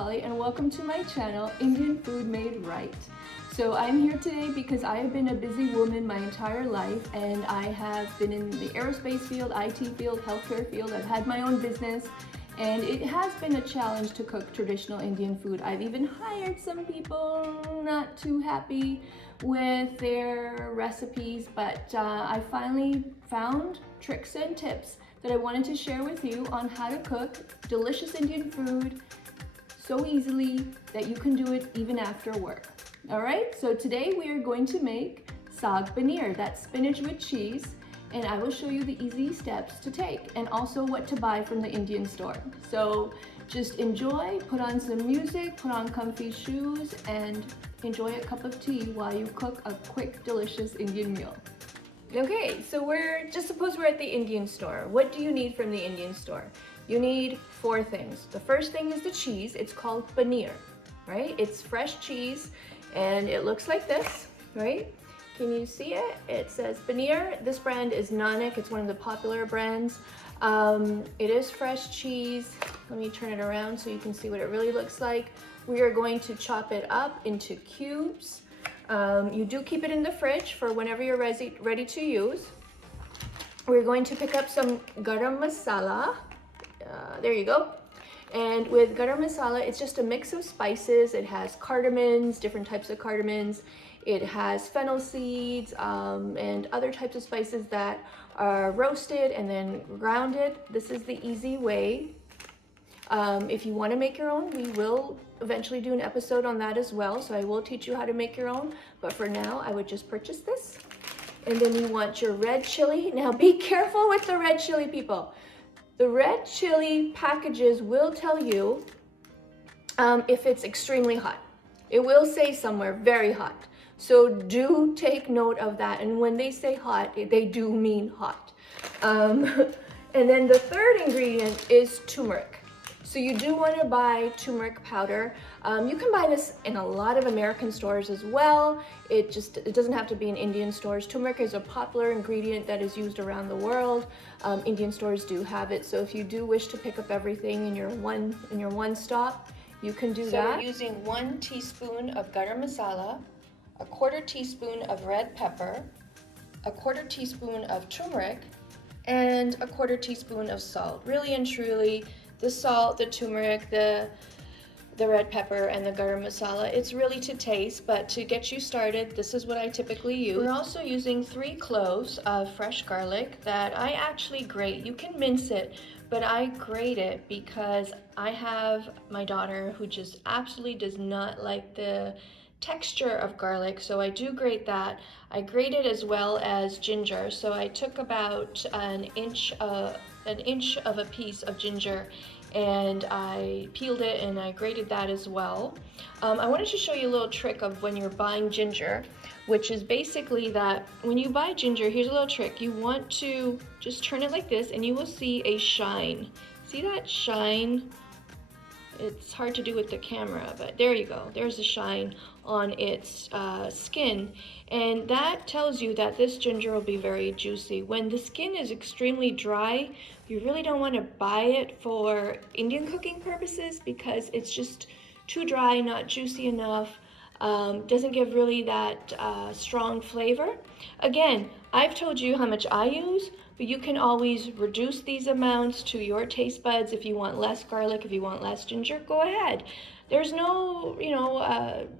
Shefali and welcome to my channel, Indian Food Made Right. So I'm here today because I have been a busy woman my entire life and I have been in the aerospace field, IT field, healthcare field. I've had my own business and it has been a challenge to cook traditional Indian food. I've even hired some people not too happy with their recipes, but I finally found tricks and tips that I wanted to share with you on how to cook delicious Indian food so easily that you can do it even after work. All right, so today we are going to make Saag Paneer, that's spinach with cheese, and I will show you the easy steps to take and also what to buy from the Indian store. So just enjoy, put on some music, put on comfy shoes, and enjoy a cup of tea while you cook a quick, delicious Indian meal. Okay, so suppose we're at the Indian store. What do you need from the Indian store? You need 4 things. The first thing is the cheese. It's called paneer, right? It's fresh cheese and it looks like this, right? Can you see it? It says paneer. This brand is Nanak. It's one of the popular brands. It is fresh cheese. Let me turn it around so you can see what it really looks like. We are going to chop it up into cubes. You do keep it in the fridge for whenever you're ready to use. We're going to pick up some Garam Masala. There you go. And with Garam Masala, it's just a mix of spices. It has cardamoms, different types of cardamoms. It has fennel seeds and other types of spices that are roasted and then grounded. This is the easy way. If you want to make your own, we will eventually do an episode on that as well. So I will teach you how to make your own. But for now, I would just purchase this. And then you want your red chili. Now be careful with the red chili, people. The red chili packages will tell you if it's extremely hot. It will say somewhere very hot. So do take note of that. And when they say hot, they do mean hot. And then the third ingredient is turmeric. So you do want to buy turmeric powder. You can buy this in a lot of American stores as well. It doesn't have to be in Indian stores. Turmeric is a popular ingredient that is used around the world. Indian stores do have it. So if you do wish to pick up everything in your one stop, you can do that. So we're using 1 teaspoon of Garam Masala, a 1/4 teaspoon of red pepper, a 1/4 teaspoon of turmeric, and a 1/4 teaspoon of salt. Really and truly, the salt, the turmeric, the red pepper, and the garam masala, it's really to taste, but to get you started, this is what I typically use. We're also using 3 cloves of fresh garlic that I actually grate. You can mince it, but I grate it because I have my daughter who just absolutely does not like the texture of garlic, so I do grate that. I grate it as well as ginger, so I took about an inch of a piece of ginger and I peeled it and I grated that as well. I wanted to show you a little trick of when you're buying ginger, which is basically that when you buy ginger, here's a little trick. You want to just turn it like this and you will see a shine. See that shine? It's hard to do with the camera, but there you go. There's a shine on its skin. And that tells you that this ginger will be very juicy. When the skin is extremely dry, you really don't want to buy it for Indian cooking purposes because it's just too dry, not juicy enough. Doesn't give really that strong flavor. Again, I've told you how much I use, but you can always reduce these amounts to your taste buds. If you want less garlic, if you want less ginger, go ahead. There's no,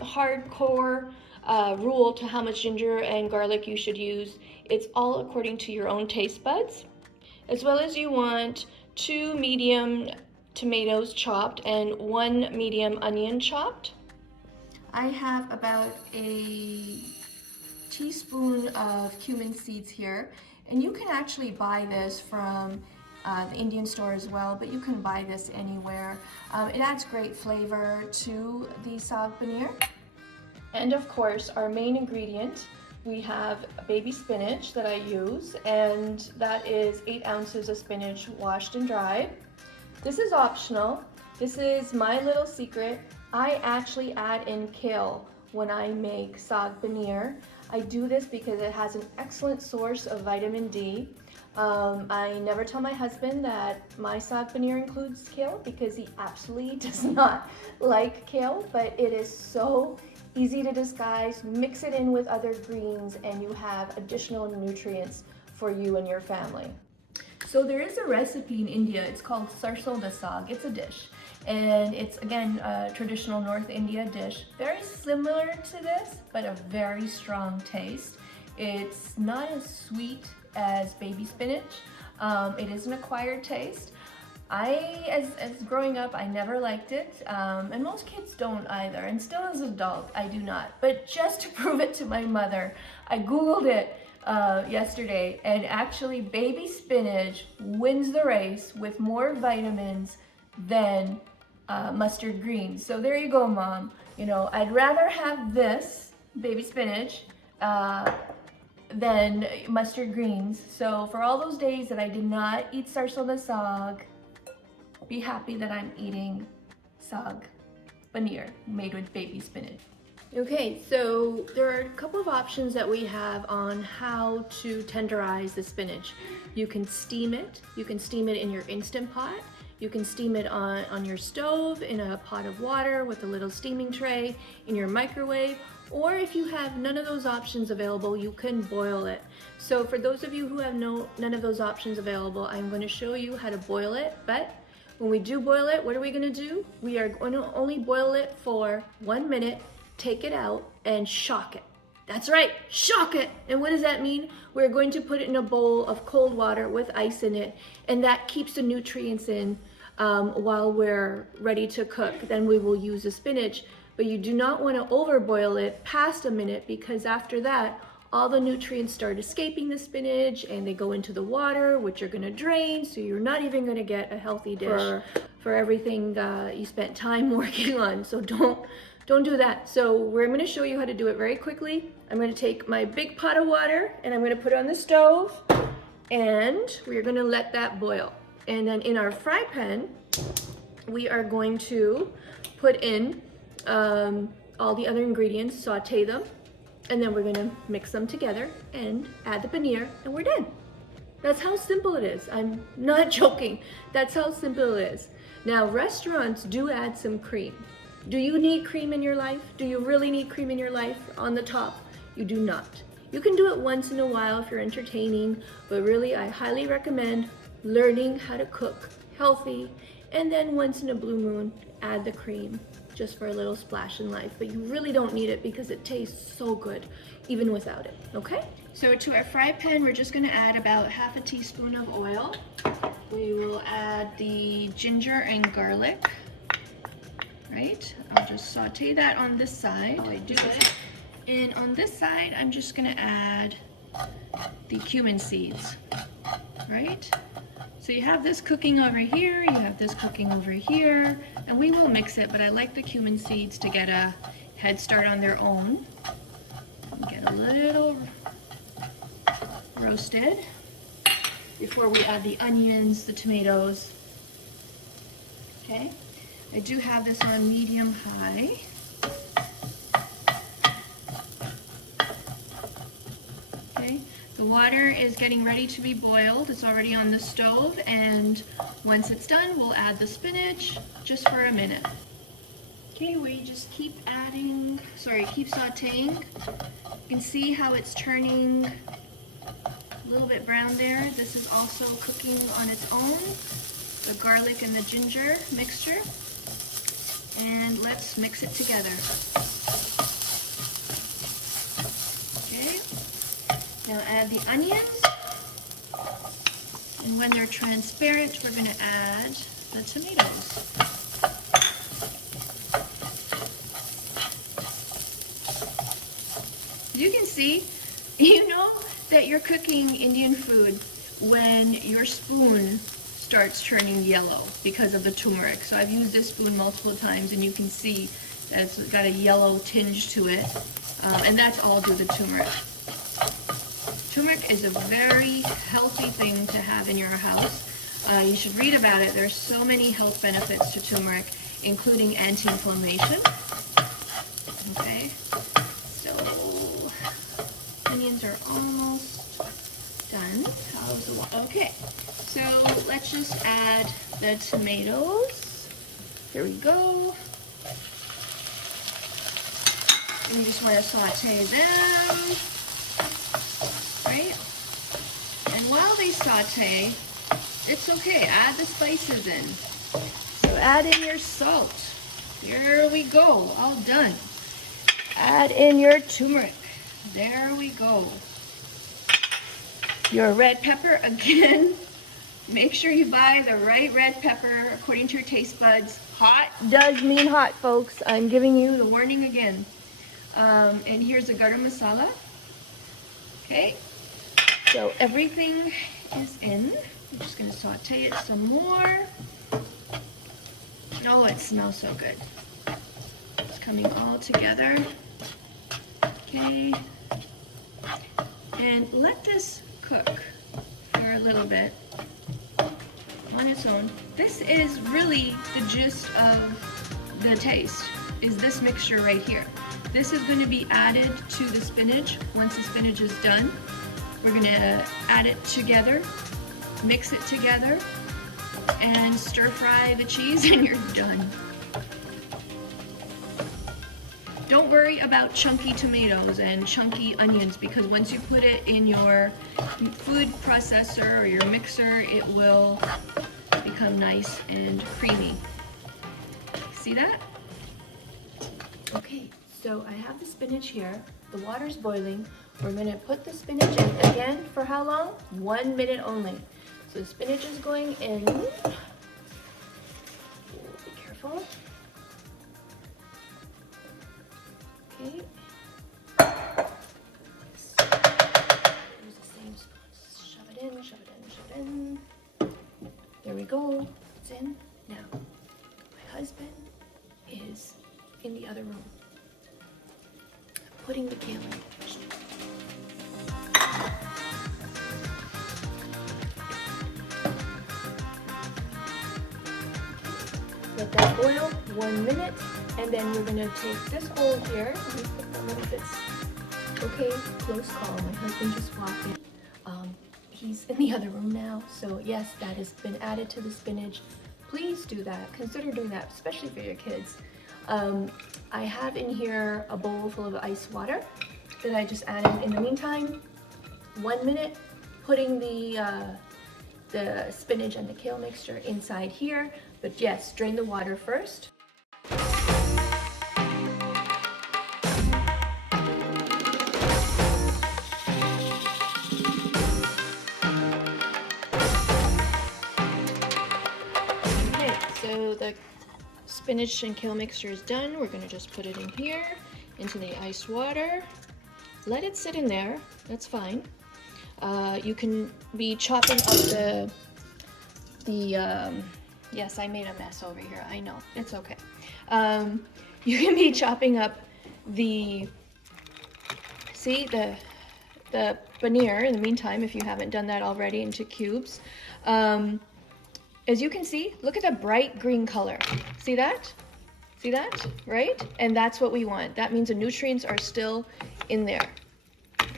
hardcore rule to how much ginger and garlic you should use. It's all according to your own taste buds. As well as you want 2 medium tomatoes chopped and 1 medium onion chopped. I have about a teaspoon of cumin seeds here, and you can actually buy this from the Indian store as well, but you can buy this anywhere. It adds great flavor to the saag paneer. And of course, our main ingredient, we have baby spinach that I use, and that is 8 ounces of spinach washed and dried. This is optional. This is my little secret. I actually add in kale when I make saag paneer. I do this because it has an excellent source of vitamin D. I never tell my husband that my saag paneer includes kale because he absolutely does not like kale, but it is so easy to disguise. Mix it in with other greens and you have additional nutrients for you and your family. So there is a recipe in India, it's called sarson da saag. It's a dish, and it's again a traditional North India dish, very similar to this, but a very strong taste. It's not as sweet as baby spinach. It is an acquired taste. As growing up, I never liked it, and most kids don't either, and still as an adult, I do not. But just to prove it to my mother, I Googled it yesterday, and actually baby spinach wins the race with more vitamins than mustard greens. So there you go, Mom. You know, I'd rather have this baby spinach than mustard greens. So for all those days that I did not eat sarson da saag, be happy that I'm eating saag paneer made with baby spinach. Okay, so there are a couple of options that we have on how to tenderize the spinach. You can steam it. You can steam it in your Instant Pot. You can steam it on your stove in a pot of water with a little steaming tray, in your microwave, or if you have none of those options available, you can boil it. So for those of you who have none of those options available, I'm going to show you how to boil it. But when we do boil it, what are we going to do? We are going to only boil it for 1 minute, take it out, and shock it. That's right, shock it! And what does that mean? We're going to put it in a bowl of cold water with ice in it, and that keeps the nutrients in while we're ready to cook. Then we will use the spinach, but you do not want to overboil it past a minute, because after that, all the nutrients start escaping the spinach and they go into the water, which are going to drain, so you're not even going to get a healthy dish for everything you spent time working on. So don't do that. So I'm going to show you how to do it very quickly. I'm going to take my big pot of water and I'm going to put it on the stove, and we're going to let that boil. And then in our fry pan, we are going to put in all the other ingredients, saute them, and then we're going to mix them together and add the paneer, and we're done. That's how simple it is. I'm not joking. That's how simple it is. Now, restaurants do add some cream. Do you need cream in your life? Do you really need cream in your life on the top? You do not. You can do it once in a while if you're entertaining, but really I highly recommend learning how to cook healthy, and then once in a blue moon, add the cream just for a little splash in life. But you really don't need it because it tastes so good even without it, okay? So to our fry pan, we're just gonna add about half a teaspoon of oil. We will add the ginger and garlic. Right, I'll just saute that on this side. I do it. And on this side, I'm just gonna add the cumin seeds, right? So you have this cooking over here, you have this cooking over here, and we will mix it, but I like the cumin seeds to get a head start on their own. Get a little roasted before we add the onions, the tomatoes, okay? I do have this on medium-high. Okay, the water is getting ready to be boiled. It's already on the stove, and once it's done, we'll add the spinach just for a minute. Okay, we just keep sauteing. You can see how it's turning a little bit brown there. This is also cooking on its own, the garlic and the ginger mixture. And let's mix it together. Okay, now add the onions, and when they're transparent, we're going to add the tomatoes. You can see, you know that you're cooking Indian food when your spoon starts turning yellow because of the turmeric. So I've used this spoon multiple times, and you can see that it's got a yellow tinge to it, and that's all due to turmeric. Turmeric is a very healthy thing to have in your house. You should read about it. There's so many health benefits to turmeric, including anti-inflammation. Okay, so onions are almost done. let's just add the tomatoes. Here we go. We just want to saute them, right? And while they saute, it's okay, add the spices in. So add in your salt. There we go, all done. Add in your turmeric. There we go. Your red pepper, again, make sure you buy the right red pepper according to your taste buds. Hot does mean hot, folks. I'm giving you the warning again. And here's the Garam Masala. Okay, so everything is in. I'm just gonna saute it some more. Oh, it smells so good. It's coming all together. Okay, and let this cook for a little bit on its own. This is really the gist of the taste, is this mixture right here. This is going to be added to the spinach once the spinach is done. We're going to add it together, mix it together, and stir fry the cheese and you're done. Don't worry about chunky tomatoes and chunky onions, because once you put it in your food processor or your mixer, it will become nice and creamy. See that? Okay, so I have the spinach here. The water's boiling. We're going to put the spinach in again for how long? 1 minute only. So the spinach is going in. Be careful. Okay. Use the same spoon. Shove it in, shove it in, shove it in. There we go. It's in. Now, my husband is in the other room. I'm putting the kale in. Let that boil 1 minute, and then we're gonna take this bowl here. Let me put that little bit. Okay, close call. My husband just walked in. He's in the other room now. So yes, that has been added to the spinach. Please do that. Consider doing that, especially for your kids. I have in here a bowl full of ice water that I just added. In the meantime, 1 minute, putting the spinach and the kale mixture inside here. But yes, drain the water first. Okay, so the spinach and kale mixture is done. We're gonna just put it in here, into the ice water. Let it sit in there, that's fine. You can be chopping up yes, I made a mess over here, I know, it's okay. You can be chopping up the paneer in the meantime, if you haven't done that already, into cubes. As you can see, look at the bright green color. See that? See that? Right? And that's what we want. That means the nutrients are still in there.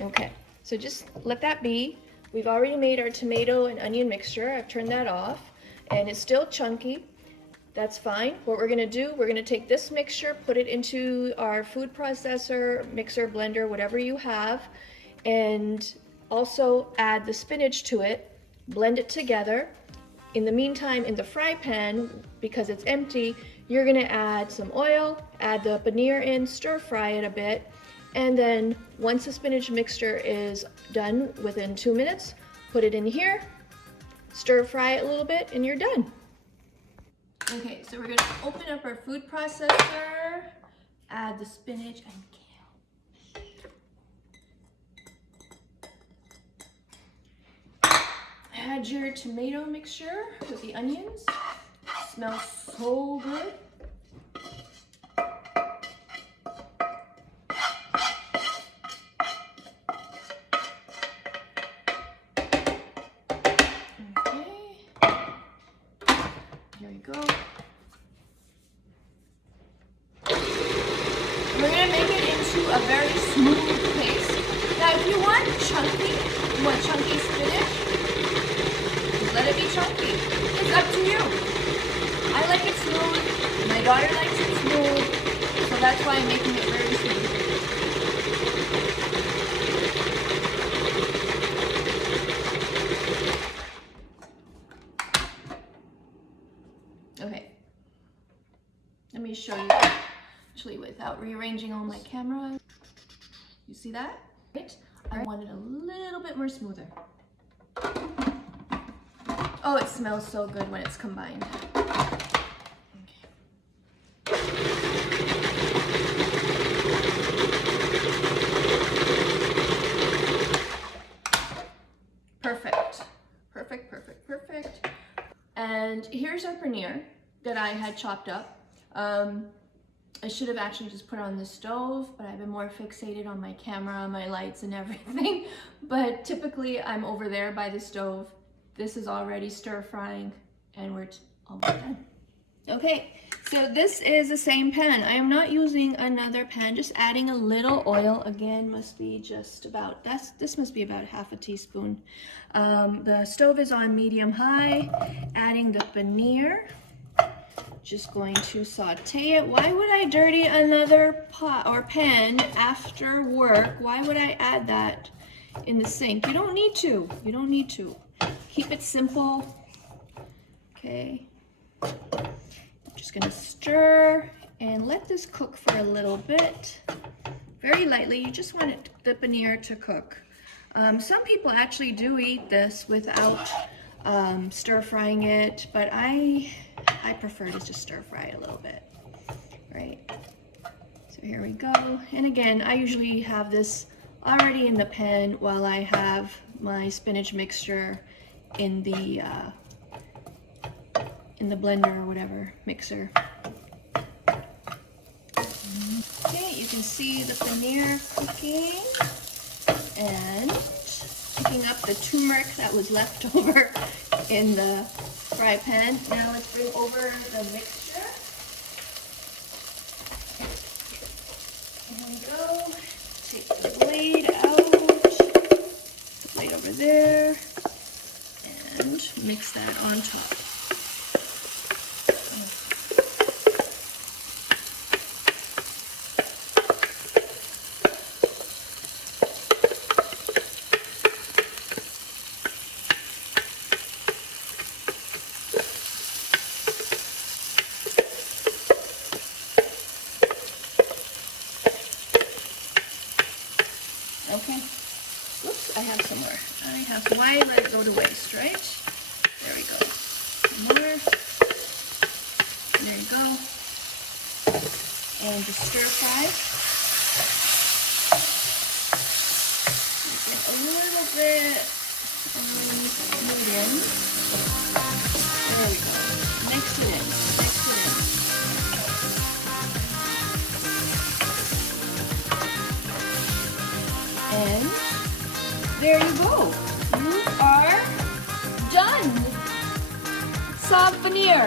Okay, so just let that be. We've already made our tomato and onion mixture. I've turned that off, and it's still chunky. That's fine. What we're gonna do, we're gonna take this mixture, put it into our food processor, mixer, blender, whatever you have, and also add the spinach to it, blend it together. In the meantime, in the fry pan, because it's empty, you're gonna add some oil, add the paneer in, stir fry it a bit, and then once the spinach mixture is done within 2 minutes, put it in here, stir fry it a little bit, and you're done. Okay, so we're gonna open up our food processor, add the spinach and kale. Add your tomato mixture with the onions. Smells so good. Okay. Here we go. We're gonna make it into a very smooth paste. Now, if you want chunky spinach, just let let it be chunky. It's up to you. I like it smooth. My daughter likes it smooth. So that's why I'm making it very smooth. Okay. Let me show you actually without rearranging all my camera. You see that? Right? I want it a little bit more smoother. Oh, it smells so good when it's combined. Perfect. Perfect, perfect, perfect. And here's our paneer that I had chopped up. I should have actually just put it on the stove, but I've been more fixated on my camera, my lights and everything. But typically I'm over there by the stove. This is already stir frying and we're almost done. Okay, so this is the same pan. I am not using another pan, just adding a little oil. Again, must be just about, this must be about half a teaspoon. The stove is on medium high, adding the paneer. Just going to saute it. Why would I dirty another pot or pan after work? Why would I add that in the sink? You don't need to. You don't need to. Keep it simple. Okay. Just gonna stir and let this cook for a little bit. Very lightly. You just want it, the paneer to cook. Some people actually do eat this without stir frying it, but I prefer to just stir fry a little bit, right? So here we go. And again, I usually have this already in the pan while I have my spinach mixture in the blender or whatever mixer. Okay, you can see the paneer cooking and picking up the turmeric that was left over in the fry pan. Now let's bring over the mixture. There we go. Take the blade out. Blade over there. And mix that on top. Okay. Oops, I have some more. Why let it go to waste, right? There we go. Some more. There you go. And just stir fry. Get a little bit medium. There we go. Mix it in. Mix it in. And there you go. You are done. Saag paneer.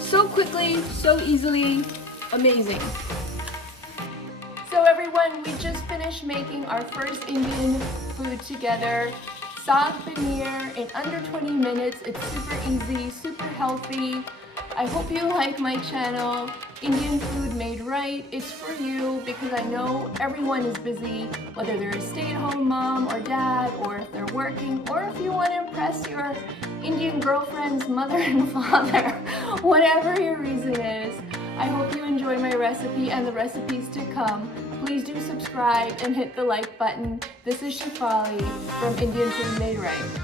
So quickly, so easily, amazing. So everyone, we just finished making our first Indian food together. Saag paneer in under 20 minutes. It's super easy, super healthy. I hope you like my channel. Indian food made right. It's for you because I know everyone is busy, whether they're a stay-at-home mom or dad, or if they're working, or if you want to impress your Indian girlfriend's mother and father, whatever your reason is. I hope you enjoy my recipe and the recipes to come. Please do subscribe and hit the like button. This is Shefali from Indian Food Made Right.